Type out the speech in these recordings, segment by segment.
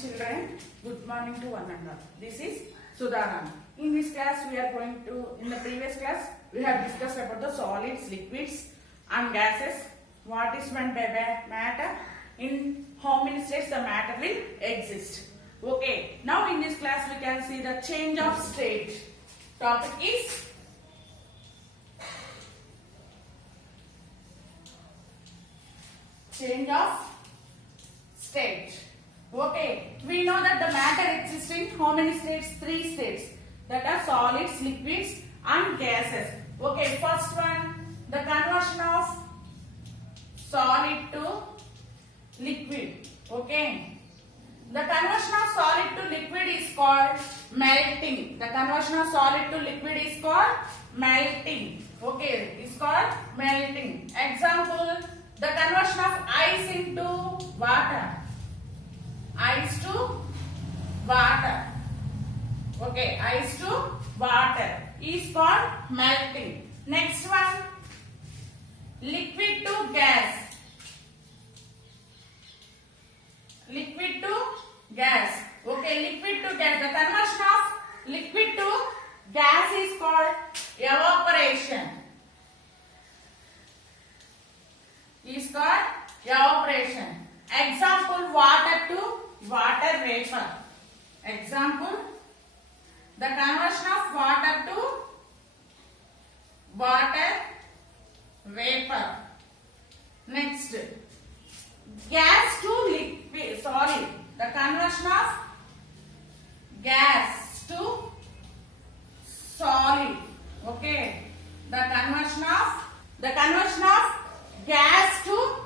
children. Good morning to one and all. This is Sudhana. In this class, we are going to, in the previous class, we have discussed about the solids, liquids and gases. What is meant by matter? In how many states the matter will exist. Okay. Now in this class, we can see the change of state. Topic is change of state. Okay, we know that the matter exists in how many states? 3 states. That are solids, liquids and gases. Okay, first one, the conversion of solid to liquid. Okay, the conversion of solid to liquid is called melting. The conversion of solid to liquid is called melting. Okay, it's called melting. Example, the conversion of ice into water. Ice to water. Okay, ice to water is called melting. Next one, liquid to gas. Liquid to gas. Okay, liquid to gas. The conversion of liquid to gas is called evaporation. Is called evaporation. Example, water to water vapor. Example, the conversion of water to water vapor. Next, gas to liquid, sorry, the conversion of gas to solid. Okay, the conversion of gas to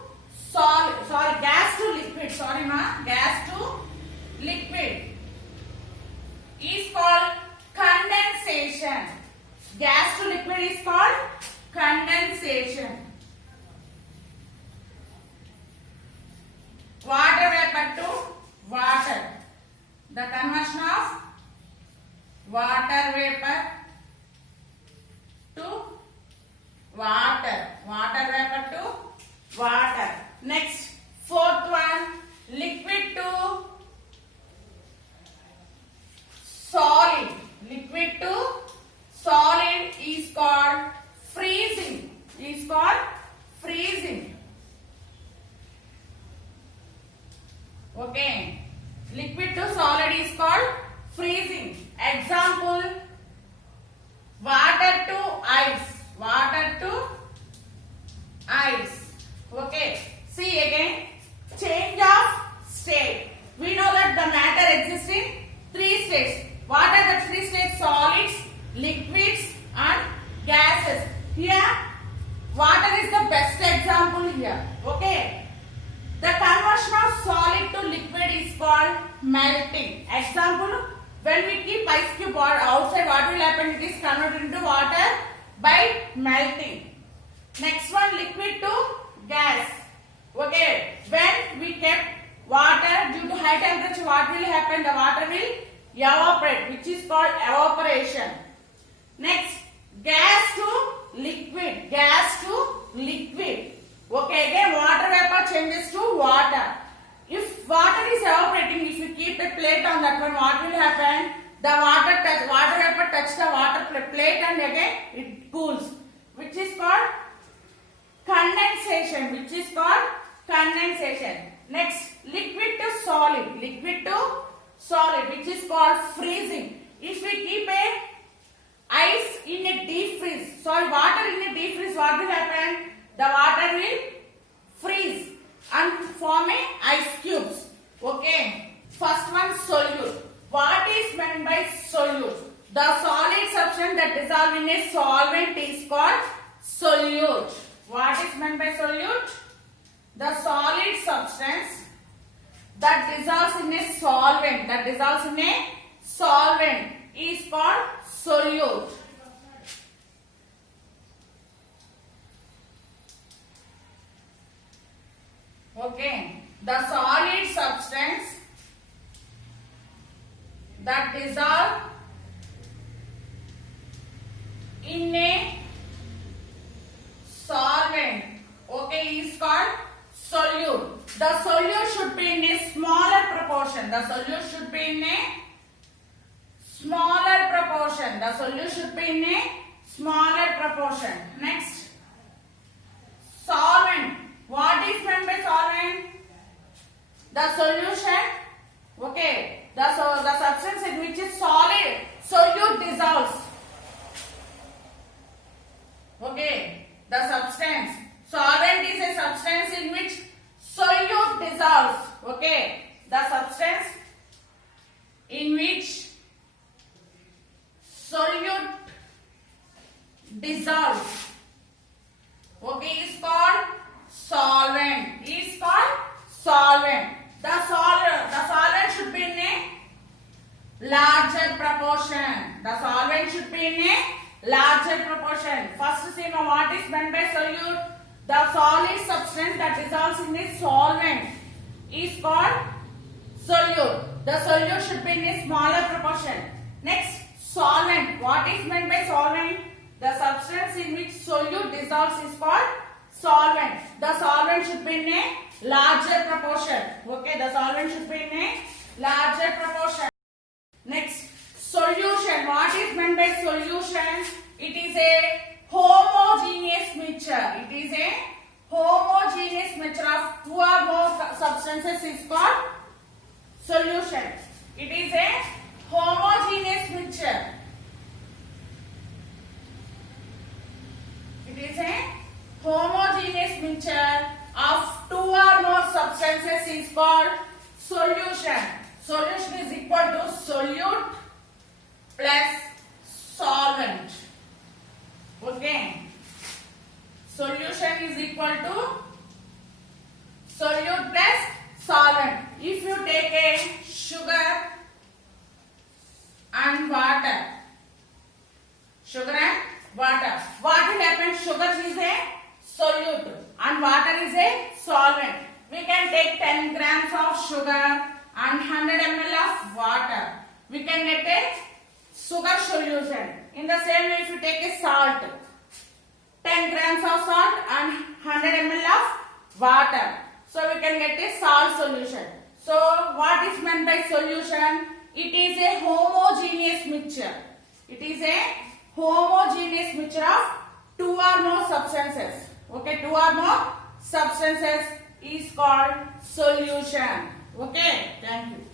solid, sorry, gas to liquid, sorry ma, gas to liquid is called condensation. Gas to liquid is called condensation. Water vapor to water. The conversion of water vapor to water. Water vapor to water. Next, fourth one, liquid to solid. Liquid to solid is called freezing. Is called freezing. Okay. Liquid to solid is called freezing. Example, water to ice. Water to ice. Okay. See again. Change of state. We know that the matter exists in 3 states. What are the 3 states? Solids, liquids and gases. Here, water is the best example here. Okay. The conversion of solid to liquid is called melting. Example, when we keep ice cube outside, what will happen? It is converted into water by melting. Next one, liquid to gas. Okay, when we kept water due to high temperature, what will happen? The water will evaporate, which is called evaporation. Next, gas to liquid. Gas to liquid. Okay, again water vapor changes to water. If water is evaporating, if you keep a plate on that one, what will happen? The water vapor touch the water plate and again it cools, which is called condensation. Which is called condensation. Next, liquid to solid. Liquid to solid, which is called freezing. If we keep a ice in a deep freeze, sorry, water in a deep freeze, what will happen? The water will freeze and form a ice cubes. Okay. First one, solute. What is meant by solute? The solid substance that dissolves in a solvent is called solute. What is meant by solute? The solid substance that dissolves in a solvent. That dissolves in a solvent is called solute. Okay, the solid substance that dissolves in a solvent, okay, is called solute. the solute should be in a smaller proportion. The solute should be in a smaller proportion. The solute should be in a smaller proportion. Next, solvent. What is meant by solvent? The solution, okay, the substance in which is solid, solute dissolves. Okay, the substance. Solvent is a substance in which solute dissolves. Okay, the substance in which solute dissolves. Okay, is called solvent. Is called solvent. The solvent should be in a larger proportion. The solvent should be in a larger proportion. First, see now what is meant by solute. The solid substance that dissolves in a solvent is called solute. The solute should be in a smaller proportion. Next, solvent. What is meant by solvent? The substance in which solute dissolves is called solvent. The solvent should be in a larger proportion. Okay, the solvent should be in a larger proportion. Next, solution. What is meant by solution? It is a homogeneous mixture. It is a homogeneous mixture of two or more substances is called solution. It is a homogeneous mixture. It is a homogeneous mixture of two or more substances is called solution. Solution is equal to solute plus solvent. Okay. Solution is equal to solute plus solvent. If you take a sugar and water, what will happen? Sugar is a solute and water is a solvent. We can take 10 grams of sugar and 100 ml of water. We can get a sugar solution. In the same way, if you take a salt, 10 grams of salt and 100 ml of water. So we can get a salt solution. So what is meant by solution? It is a homogeneous mixture. It is a homogeneous mixture of two or more substances. Okay, two or more substances is called solution. Okay, thank you.